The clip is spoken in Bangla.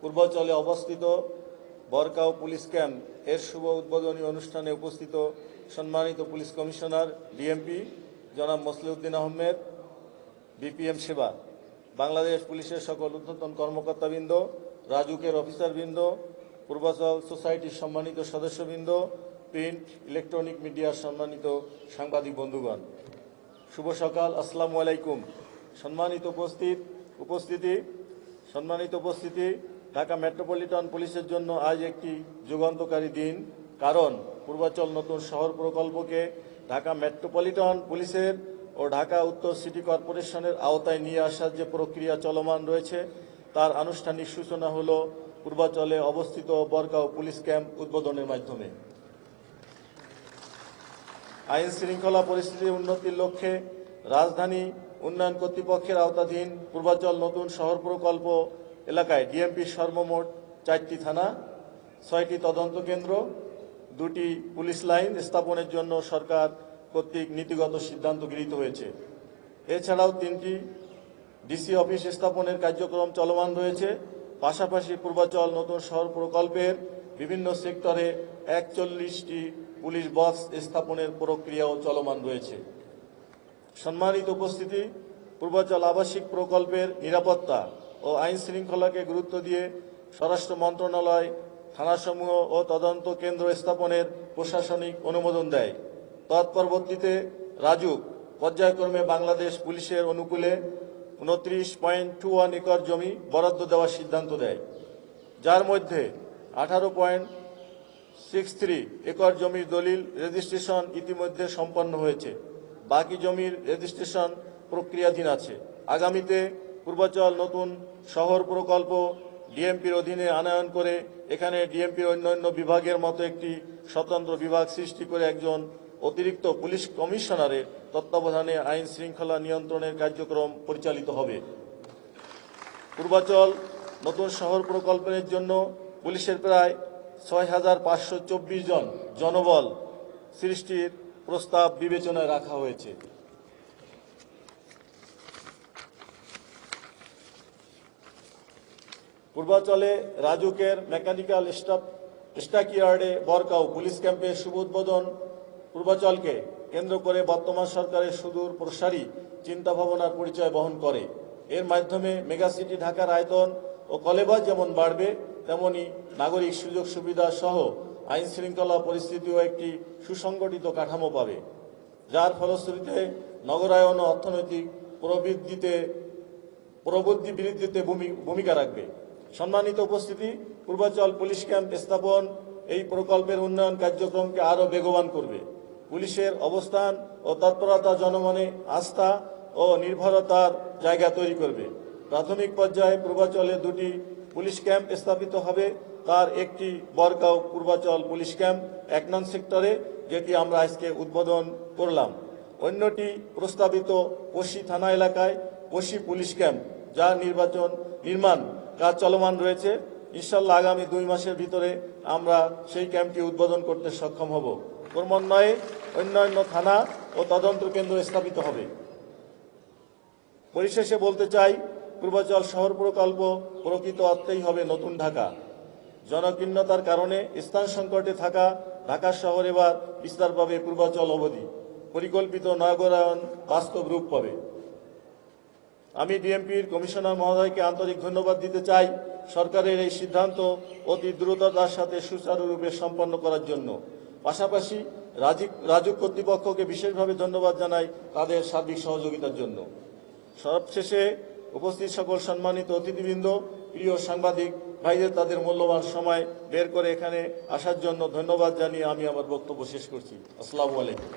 পূর্বাঞ্চলে অবস্থিত বরগাঁও পুলিশ ক্যাম্প এর শুভ উদ্বোধনী অনুষ্ঠানে উপস্থিত সম্মানিত পুলিশ কমিশনার ডিএমপি জনাব মসলিউদ্দিন আহমেদ, বিপিএম সেবা, বাংলাদেশ পুলিশের সকল ঊর্ধ্বতন কর্মকর্তাবৃন্দ, রাজুকের অফিসারবৃন্দ, পূর্বাঞ্চল সোসাইটির সম্মানিত সদস্যবৃন্দ, প্রিন্ট ইলেকট্রনিক মিডিয়ার সম্মানিত সাংবাদিক বন্ধুগণ, শুভ সকাল, আসসালামু আলাইকুম। সম্মানিত উপস্থিতি, ঢাকা মেট্রোপলিটন পুলিশের জন্য আজ একটি যুগান্তকারী দিন। কারণ পূর্বাঞ্চল নতুন শহর প্রকল্পকে ঢাকা মেট্রোপলিটন পুলিশের ও ঢাকা উত্তর সিটি কর্পোরেশনের আওতায় নিয়ে আসার যে প্রক্রিয়া চলমান রয়েছে, তার আনুষ্ঠানিক সূচনা হলো পূর্বাঞ্চলে অবস্থিত বরগাঁও পুলিশ ক্যাম্প উদ্বোধনের মাধ্যমে। আইন শৃঙ্খলা পরিস্থিতির উন্নতির লক্ষ্যে রাজধানী উন্নয়ন কর্তৃপক্ষের আওতাধীন পূর্বাঞ্চল নতুন শহর প্রকল্প এলাকায় ডিএমপির সর্বমোট 4টি থানা, 6টি তদন্ত কেন্দ্র, 2টি পুলিশ লাইন স্থাপনের জন্য সরকার কর্তৃক নীতিগত সিদ্ধান্ত গৃহীত হয়েছে। এছাড়াও 3টি ডিসি অফিস স্থাপনের কার্যক্রম চলমান রয়েছে। পাশাপাশি পূর্বাঞ্চল নতুন শহর প্রকল্পের বিভিন্ন সেক্টরে 41টি পুলিশ বক্স স্থাপনের প্রক্রিয়াও চলমান রয়েছে। সম্মানিত উপস্থিতি, পূর্বাঞ্চল আবাসিক প্রকল্পের নিরাপত্তা ও আইন শৃঙ্খলাকে গুরুত্ব দিয়ে স্বরাষ্ট্র মন্ত্রণালয় থানাসমূহ ও তদন্ত কেন্দ্র স্থাপনের প্রশাসনিক অনুমোদন দেয়। তৎপরবর্তীতে রাজুক পর্যায়ক্রমে বাংলাদেশ পুলিশের অনুকূলে 29.21 একর জমি বরাদ্দ দেওয়ার সিদ্ধান্ত দেয়, যার মধ্যে 18.63 একর জমির দলিল রেজিস্ট্রেশন ইতিমধ্যে সম্পন্ন হয়েছে। বাকি জমির রেজিস্ট্রেশন প্রক্রিয়াধীন আছে। আগামীতে পূর্বাঞ্চল নতুন শহর প্রকল্প ডিএমপির অধীনে আনয়ন করে এখানে ডিএমপির অন্যান্য বিভাগের মতো একটি স্বতন্ত্র বিভাগ সৃষ্টি করে একজন অতিরিক্ত পুলিশ কমিশনারের তত্ত্বাবধানে আইন শৃঙ্খলা নিয়ন্ত্রণের কার্যক্রম পরিচালিত হবে। পূর্বাঞ্চল নতুন শহর প্রকল্পের জন্য পুলিশের প্রায় 6,524 জন জনবল সৃষ্টির প্রস্তাব বিবেচনায় রাখা হয়েছে। পূর্বাঞ্চলে রাজুকের মেকানিক্যাল স্ট্যাকইয়ার্ডে বরগাঁও পুলিশ ক্যাম্পের শুভ উদ্বোধন পূর্বাঞ্চলকে কেন্দ্র করে বর্তমান সরকারের সুদূর প্রসারী চিন্তাভাবনার পরিচয় বহন করে। এর মাধ্যমে মেগাসিটি ঢাকার আয়তন ও কলেবর যেমন বাড়বে, তেমনি নাগরিক সুযোগ সুবিধা সহ আইন শৃঙ্খলা পরিস্থিতিও একটি সুসংগঠিত কাঠামো পাবে, যার ফলশ্রুতিতে নগরায়ন ও অর্থনৈতিক প্রবৃদ্ধি বৃদ্ধিতে ভূমিকা রাখবে। সম্মানিত উপস্থিতি, পূর্বাঞ্চল পুলিশ ক্যাম্প স্থাপন এই প্রকল্পের উন্নয়ন কার্যক্রমকে আরও বেগবান করবে। পুলিশের অবস্থান ও তৎপরতা জনমনে আস্থা ও নির্ভরতার জায়গা তৈরি করবে। প্রাথমিক পর্যায়ে পূর্বাঞ্চলে 2টি পুলিশ ক্যাম্প স্থাপিত হবে। তার একটি বরগাঁও পূর্বাঞ্চল পুলিশ ক্যাম্প 1 নং সেক্টরে, যেটি আমরা আজকে উদ্বোধন করলাম। অন্যটি প্রস্তাবিত পশি থানা এলাকায় পশি পুলিশ ক্যাম্প, যার নির্মাণ কাজ চলমান রয়েছে। ইনশাল্লাহ আগামী 2 মাসের ভিতরে আমরা সেই ক্যাম্পটি উদ্বোধন করতে সক্ষম হব। ক্রমান্বয়ে অন্যান্য থানা ও তদন্ত কেন্দ্র স্থাপিত হবে। পরিশেষে বলতে চাই, পূর্বাঞ্চল শহর প্রকল্প প্রকৃত অর্থেই হবে নতুন ঢাকা। জনকীর্ণতার কারণে স্থান সংকটে থাকা ঢাকা শহর এবার বিস্তার পাবে পূর্বাঞ্চল অবধি। পরিকল্পিত নগরায়ন বাস্তব রূপ পাবে। আমি ডিএমপির কমিশনার মহোদয়কে আন্তরিক ধন্যবাদ দিতে চাই সরকারের এই সিদ্ধান্ত অতি দ্রুততার সাথে সুচারুরূপে সম্পন্ন করার জন্য। পাশাপাশি রাজুক কর্তৃপক্ষকে বিশেষভাবে ধন্যবাদ জানাই তাদের সার্বিক সহযোগিতার জন্য। সবশেষে উপস্থিত সকল সম্মানিত অতিথিবৃন্দ, প্রিয় সাংবাদিক ভাইদের তাদের মূল্যবান সময় বের করে এখানে আসার জন্য ধন্যবাদ জানিয়ে আমি আমার বক্তব্য শেষ করছি। আসসালামু আলাইকুম।